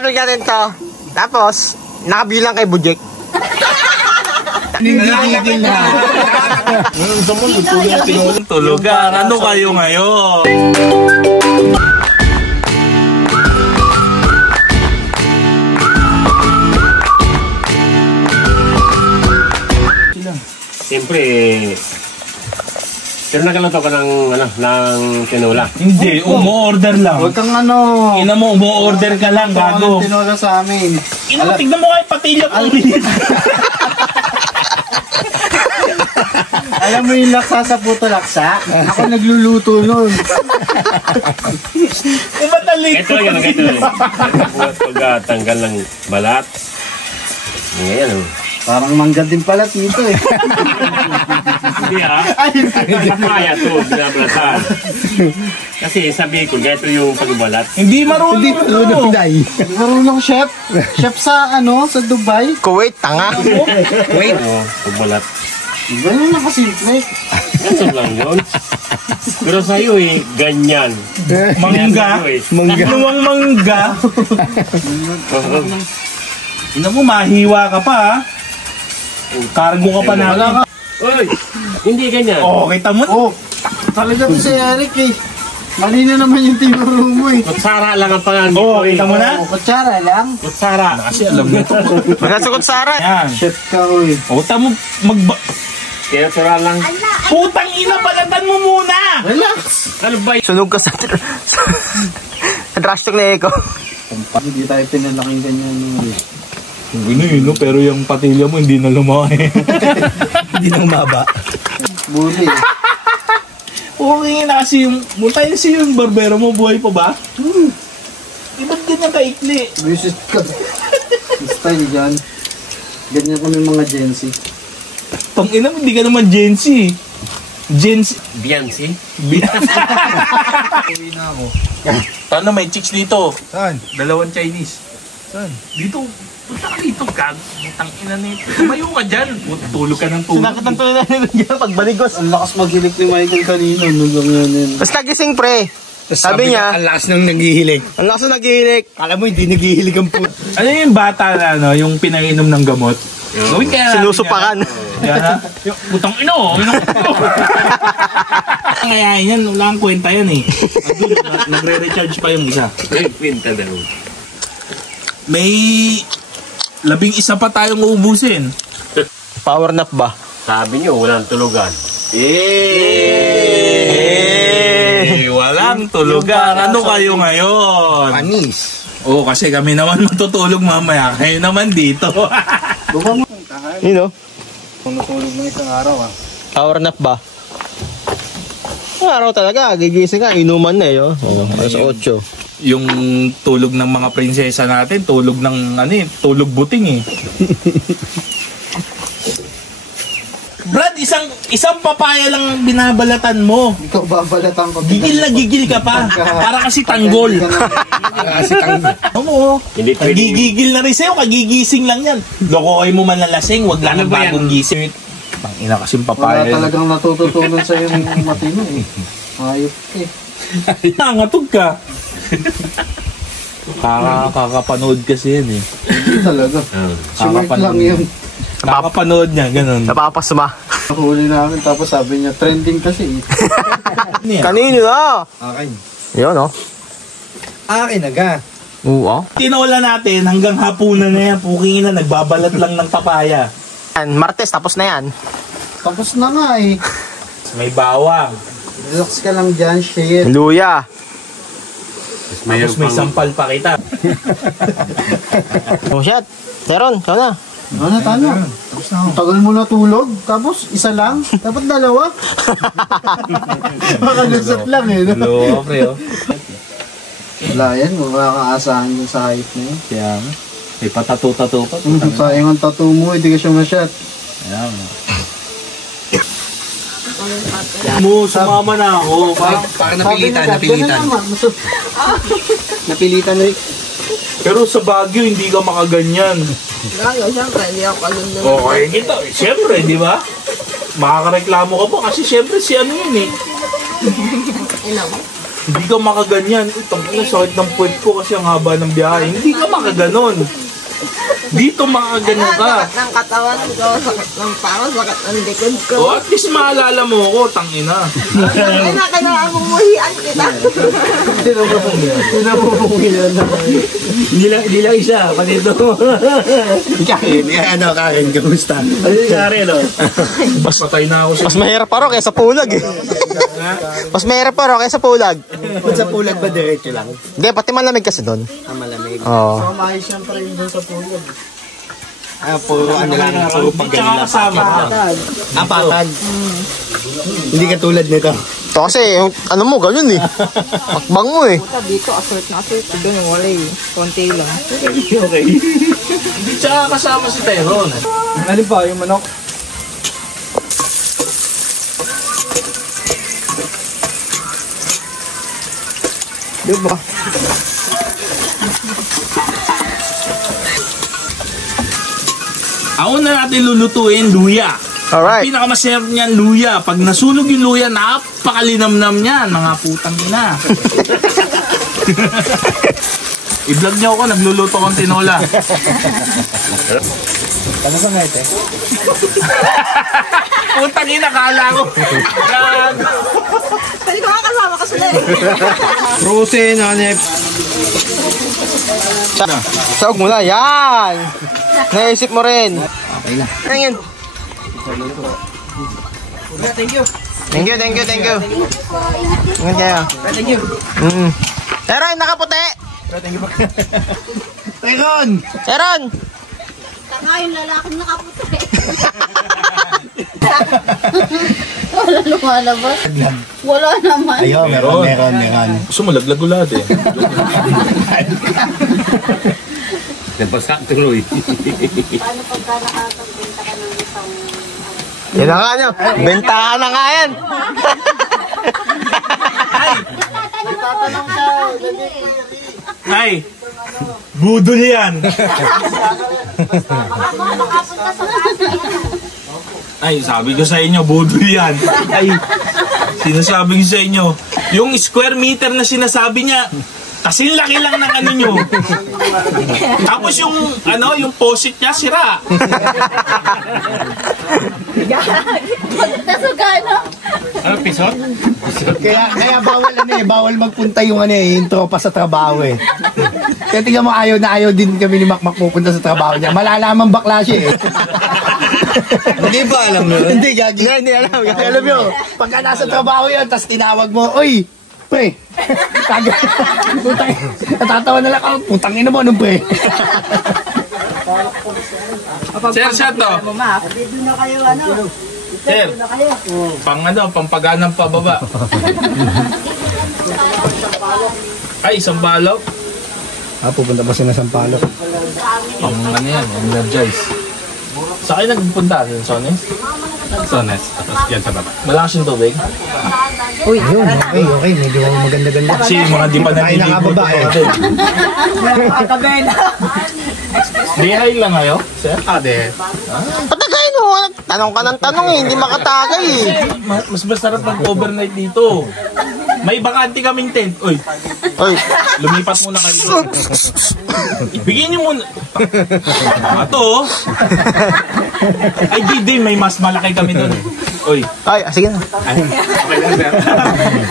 Siyempre natin to. Tapos, nakabilang kay Bujek. Nagigigil na. Tulugan. Ano kayo ngayon? Siyempre, pero nagalato ka ng tinola. Hindi, umu-order lang. Huwag kang ano. Ina mo, umu-order ka lang, gago. Tinola sa amin. Ina mo, tignan mo kayo patilya ko. Alam mo yung laksa sa puto laksa? Ako nagluluto nun. Umatalik ko. Ito yun. Pagtanggal ng balat. Ngayon, Parang mangga din pala dito eh. hindi kaya ito, binabalatan. Kasi sabi ko, ganito yung pagbalat. Hindi marunong. Marunong chef. Chef sa sa Dubai. Kuwait, tanga. Wait. Pagbalat. Ganyan na kasimple. Ganito lang yun. Pero sa'yo ganyan. Mangga. Inuwang mangga. Ina mo, mahiwa ka pa ha. Cargo ka pa na. Uy, hindi ganyan. Kita mo. Talaga to si Eric eh. Mali na naman yung tinuro mo eh. Kutsara lang ang pangalan. Kita mo na? Kutsara lang. Kutsara. Kasi alam mo ito. Magkasagot Sara. Yan. Chef ka eh. Tamo Kaya tura lang. Putang ina, balatan mo muna. Relax. Ano ba yun? Sunog ka sa trash talk na Eko. Hindi tayo pinalaking ganyan eh. Gano'n pero yung patilya mo hindi na lumaki. Hindi na umaba. Buli. Okay na kasi yung, tayo kasi yung barbero mo, buhay pa ba? Ba't ganyan kaikli? Visit ka. Style dyan. Ganyan kami mga Gen Z. Tangina mo, hindi ka naman Gen Z. Gen Z. Biansi? Uwi na ako. Paano may chicks dito? Saan? 2 Chinese. Saan? Dito. Punta ka dito, gag. Tangina nito. Tumayo ka dyan. Tulog ka ng tulog. Sinakit ang tuloy na nito dyan pagbaligos. Ang lakas maghilik ni Michael kanina. Tapos nagising pre. Sabi niya, ang lakas nang naghihilik. ang lakas na naghihilik. Alam mo, hindi naghihilik ang puto. Ano yung bata na, yung pinainom ng gamot? Gawin kaya. Sinusupakan. Yan ha? Yung putang ino. Ngayain yan. Wala kang kwenta yan eh. Nagre-recharge pa yung isa. Kwenta daw. May 11 pa tayong uubusin. Power nap ba? Sabi niyo, walang tulugan. Walang tulugan. Ano kayo ngayon? Panis. Kasi kami naman matutulog mamaya. Kayo naman dito. Buka mo. You know? Kung natulog ng isang araw Power nap ba? Araw talaga, gigising ka, inuman na eh. Alas 8. Yung tulog ng mga prinsesa natin, tulog ng tulog buting eh. Brad, isang papaya lang binabalatan mo. Ikaw babalatan ko. Gigil ka pa. Para kasi tanggol. Oo. Hindi pwede. Gigigil na rin sa'yo, kagigising lang yan. Lokohin mo man na lasing, wag lang ang bagong gising. Pangina kasing papaya. Wala talagang natututunan sa'yo ng matino eh. Ayop eh. Nangatog ka. Kakapanood kasi yan eh. Hindi talaga. Si Mark lang yun. Kakapanood niya, ganun. Napapasma. Nahuli namin tapos sabi niya, trending kasi eh. Kanino na? Akin. Yun Akin aga. Oo. Tinawala natin hanggang hapunan na yan. Puking na, nagbabalat lang ng papaya. Martes, tapos na yan. Tapos na nga eh. May bawang. Relax ka lang dyan, shit. Luya. Tapos may sampal pa kita. Oh shit. Teron, ikaw na. Ano? Ang tagal mo natulog, tapos isa lang, dapat dalawa. Makalusot lang eh. Hello, pre. Wala yan, wala kang aasahan dun sa height na yun. Kaya nga. May patato-tato pa. Sayang ang tattoo mo, hindi ka siya masyat. Ayan. Sumama na ako. Parang napilitan. Napilitan na Pero sa Baguio, hindi ka makaganyan. Siyempre, hindi ako kalundin. Okay, ito. Siyempre, di ba? Makakareklamo ka pa kasi siyempre si ano yun eh. Hindi ka makaganyan. Utang ina, sakit ng puwet ko kasi ang haba ng biyahe. Hindi ka makaganon. Dito makaganon ka. Sakit ng katawan ko, sakit ng paa, sakit ng likod ko. O at least maalala mo ako, tangina. Ay, kailangan mumuhian kita. Hindi lang isa, pati ito. Karen, Karen, kamusta? Ano yung Karen, no? Patay na ako sa... Mas mahirap pa rin kaysa pulag eh. Mas mahirap pa rin kaysa pulag. Ba't sa pulag ba diretso lang? Hindi, pati malamig kasi doon. Malamig. Oo. Kamay siyempre yun doon sa pulag. Puro ano lang, puro Hindi tsaka kasama ka. Apatag. Hindi katulad nito. Ito kasi, yung, ano mo, ganun eh. Akbang mo eh. Puta, dito, assert na assert. Doon yung wala eh. Konti lang. Okay. Hindi tsaka kasama si Tyrone. Ano pa, yung manok? Di ba? Ako na natin lulutuin, luya. Alright. Pinakamasarap niyan, luya. Pag nasunog yung luya, napakalinamnam niyan, mga putang ina. I-vlog niyo ako, nagluluto kong tinola. Ano sa nga ito? Putang ina, kala ko. Hindi ko nga kasama ka sila eh. Rose, nanep. Saog mo na, yan! Naisip mo rin. Okay na. Ayun. Thank you. Thank you. Ingat kayo. Thank you. Eron, nakaputi! Thank you. Teron! Eron! Tanga yung lalaking nakaputi. Wala lumalabas. Wala naman. Ayo, meron. Gusto mo, laglag-ulad eh. Nagpasak tuloy. Paano pagka nakakagbenta ka ng isang... Yan na nga nyo. Bentahan na nga yan. Tatanong ka Ay, budol yan. makapunta sa taas. Ay, sabi ko sa inyo, budol yan. Ay, sinasabi ko sa inyo, yung square meter na sinasabi niya, kasing laki lang ng ano nyo. Tapos yung, yung posit niya, sira. Nasugano? Ano, pisot? Kaya bawal magpunta yung yung tropa sa trabaho eh. Kaya tingnan mo, ayaw din kami ni Makmak pupunta sa trabaho niya. Malalaman bakla siya eh. Hindi ba alam mo? Hindi, gagi. Hindi alam. Kaya alam nyo, pagka nasa trabaho yan, tapos tinawag mo, Uy, pre, putang, natatawa na lang ako, putang ina mo, anong pre? Sir, to. Sir, pampaganang pababa. Ay, isang balok. Pupunta pa siya na Sampaloc. Ano yan, energize. Sa kayo nagpunta, Sones? Sones. Tapos yan sa baba. Malakas yung tubig? Uy, yun, okay, medyo maganda-ganda. Kasi yung mga di pa Ay, nakababa eh. Dihay lang kayo, sir? Ade. Patagayin mo. Tanong ka ng tanong eh. Hindi makatagay eh. Mas masarap mag-overnight dito. May bakante kaming tent. Uy, Oy. lumipat muna kayo doon. Bigyan niyo muna. Ato. Ay, di, may mas malaki kami doon. Uy. Ay, sige na. Okay lang, sir.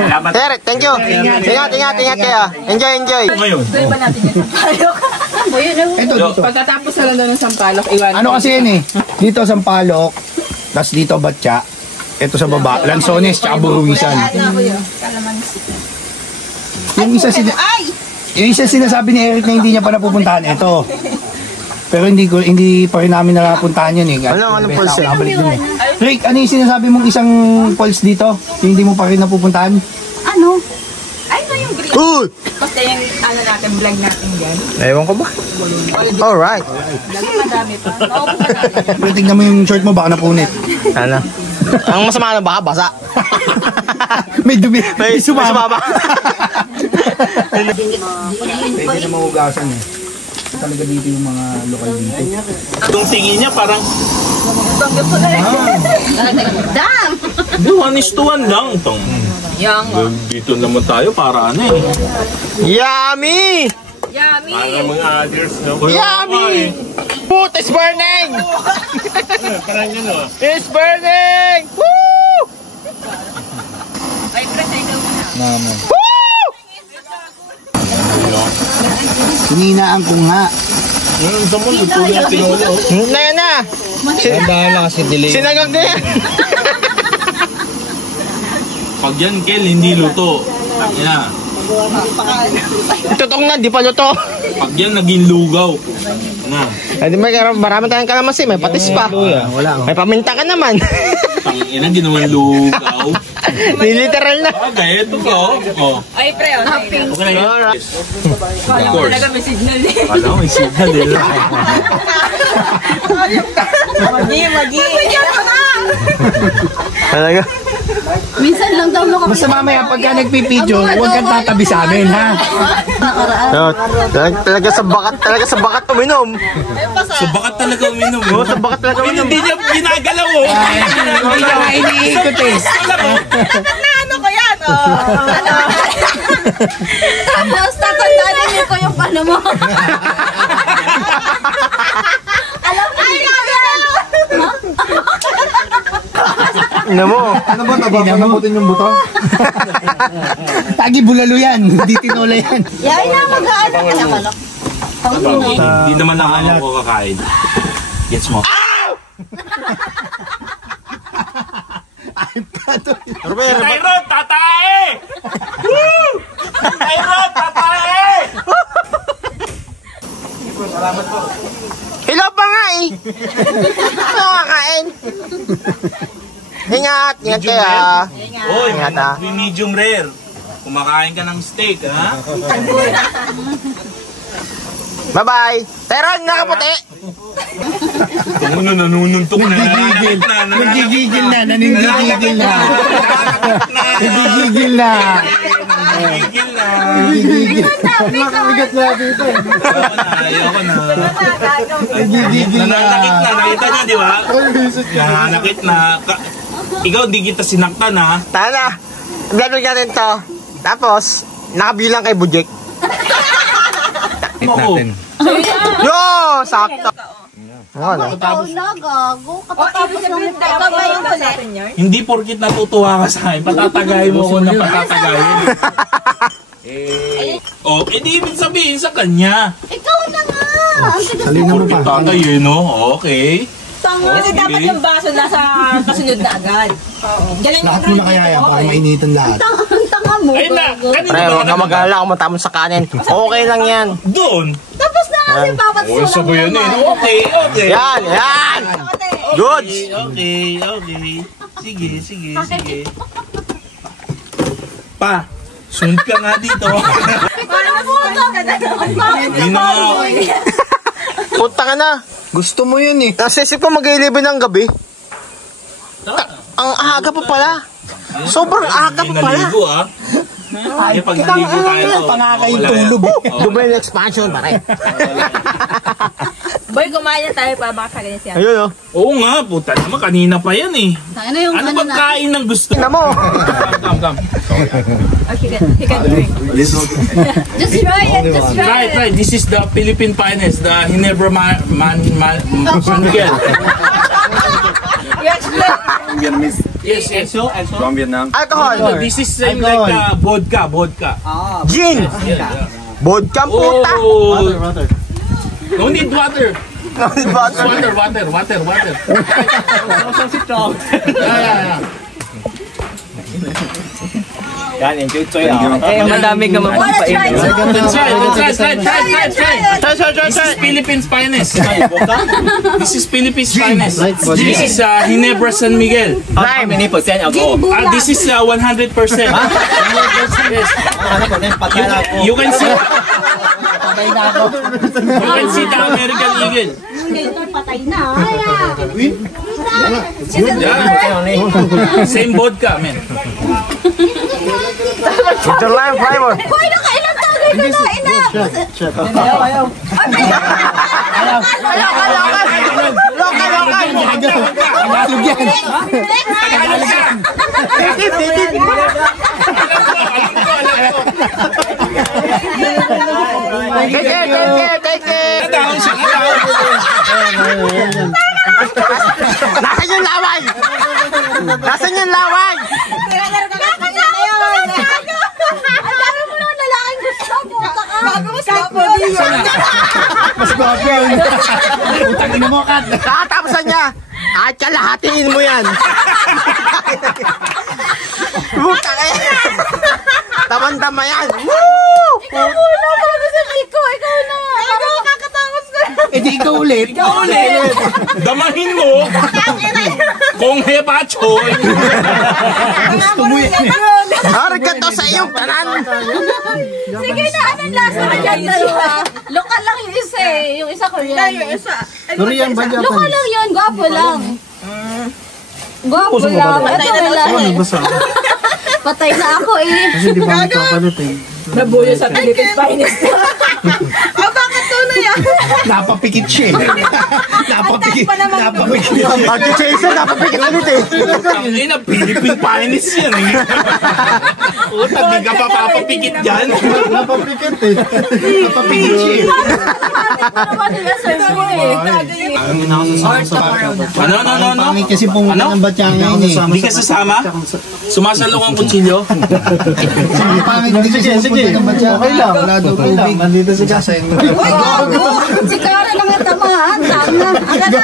Salamat. Sir, thank you. Ingat kayo. Enjoy. Ngayon. Ito, dito. Pagkatapos na lang doon ng Sampaloc, iwan. Ano kasi yan eh, dito Sampaloc, tapos dito Batya, ito sa baba, Lanzones, tsaka Buruwisan. Yung isa sinasabi ni Eric na hindi niya pa napupuntahan, ito. Pero hindi pa rin namin napuntahan yun eh. Anong pulse eh? Nakabalik dun eh. Rick, ano yung sinasabi mong isang pulse dito? Yung hindi mo pa rin napupuntahan? Ano? Ay, no, yung green. Uy! Basta yung natin, vlog natin dyan. Ewan ko ba? Alright. Lagi madami pa. Oo, pa Pero tignan mo yung short mo, baka napunit. Ano? Ang masama na baka basa. May dumi, May sumama. Pwede na mahugasan eh. Talaga dito yung mga lokal dito. Yung tingin niya parang Damn! Hindi, 1:1 lang. Dito naman tayo para ano eh. Yummy! Yummy! Para mga others, no? Yummy! Food is burning! Parang ano? It's burning! Woo! Ay, press, ikaw muna. Woo! Hininaan ko nga. Yung sa mo, luto na yung tinuli, oh. Na yan na! Tandaan lang kasi delay. Sinagag na yan! Pag yan, Kel, hindi luto. Yan. Tutong na, di pa luto. Pag yan, naging lugaw. Na. Hindi marami tayong kalamansi, may patis pa. Wala. May paminta ka naman. Tangina, ginawa lugaw. Literal na. Okay, ito ka, oh. Ay, pre, oh, pink. Okay na yan. Alright. Of course. Talaga may signal eh. Alam mo, may signal eh. Magi. Talaga. Minsan lang daw mo Basta mamaya pagka nagpipidyo, huwag kang tatabi sa amin, ha? Talaga sa bakat uminom. So, bakat talaga uminom. Oo, sa bakat talaga uminom. Hindi niya ginagalaw, oh. Hindi ka nga iniikot eh. Ano ko yan? Oh. Tapos tatandaan niyo ko yung paano mo. Alam mo, hindi ka Ina mo. Ano ba, nababamutin yung buto? Tagi bulalo yan, hindi tinola yan. Yay na, mag-ano ka naman. Hindi naman lang ako kakain. Gets mo? Tyron, tatae! Woo! Tyron, tatae! Hello pa nga eh. Nakakain. Ingat kayo ah. Oy, Ingat, ah. medium rare. Kumakain ka ng steak, ha? Bye-bye. Teron, nakaputi. Tungo na, nanununtok na. Nanggigigil na. Nanggigigil na. Nanggigigil na. Nanggigigil na. Nakakabigat na dito eh. Ayoko na. Nanggigigil na. Nananakit na. Nakita niyo, di ba? Nananakit na. Ikaw, di kita sinaktan, ha? Tana, vlog natin to. Tapos, nakabilang kay Bujek. Oo. Yo, sakto. Ano? Ikaw na, gago. Kapatapos ng Ikaw ba yung ulit? Hindi porkit natutuwa ka sa akin, patatagayin mo ko na patatagayin. Oh, edi ibig sabihin sa kanya. Ikaw na nga. Ang tigas Halina mo Porkit pa. tatay, no? Okay. Kasi dapat yung baso nasa kasunod na agad. Ganun Lahat mo na kaya yan para mainitan lahat. ang tanga mo. Ayun na, gago. kanina Pre, ba huwag ka mag-alala kung matapon sa kanin. Okay lang yan. doon. Tapos na kasi papat Oh, sabayan na yun. Okay. Yan. Good. Okay. Sige. Pa, sunod ka nga dito. Hindi na nga ako. Punta ka na. Gusto mo yun eh. Nasisip ko mag-11 ng gabi. Ang aga pa pala. Sobrang aga pa pala. Naligo, ah. Ay, pag naligo tayo. Pangakain wala tulog. yan. Dubai expansion, pare. Boy, kumain na tayo para baka ganyan siya. Ayun, oh. Oo nga, puta naman. Kanina pa yan, eh. Ano yung Ano ba kain ng gusto? Tingnan mo. Come. He can drink. Just try it, just try it. Try. This is the Philippine finest, the Ginebra Miguel. Yes. From Vietnam. Alcohol. This is same like vodka. Gin. Yeah. Vodka, puta. Oh. No need water. Water. Water. Yeah. Yan, enjoy ah. Madami ka mapapain. Let's try. Try. This is Philippines finest. This is Philippines finest. This is Ginebra San Miguel. Lime. Many percent alcohol. This is 100%. Yes. You can see. You can see the American Eagle. Later, patay na. Yeah. Same vodka, man. With the lime flavor. Hoy, nakailang tagay na na. Ayaw. Local. Tagalog yan. Tagalog ka. Take it. Down siya, down. Nasaan yung laway? Nasaan yung laway? Mas gwapo yun. Utangin mo, Kat. Kakatapusan niya. At kalahatiin mo yan. Puta kaya. Taman-tama yan. Woo! Ikaw na. Ikaw kakatapos ko. Eh di ikaw ulit. Damahin mo kung hepachoy. Gusto mo yan. Arigato sa iyong tanan. Sige na, anong lasa na dyan dalawa? Lokal lang yung isa eh. Yung isa Korean. Yung isa. Korean ba Japanese? Lokal lang yun. Gwapo lang. Gwapo lang. Ito lalaki. Patay na ako eh. Kasi di ba magpapalit eh. Nabuyo sa Philippines Finest. Bakit tunay yan? Napapikit siya eh. Napapikit. Napapikit. Pag-chaser, napapikit ulit eh. Ang ina, Philippine Finest yan eh. Puta, di ka pa papapikit dyan. Napapikit eh. Napapikit siya eh. Ano? Pangit kasi pumunta ng batya ngayon eh. Hindi ka sasama? Sumasalo ang kutsilyo? Pangit kasi pumunta ng batya. Okay lang. Wala daw tubig. Nandito si Kasay. Uy, gago! Si Kara lang ang tamahan. Tama. Agad na.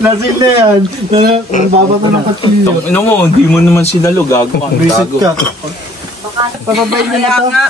Nasil na yan. Ang baba to ng katilyo. Ano mo, hindi mo naman sinalo, gago ka. Visit ka. Kaya nga.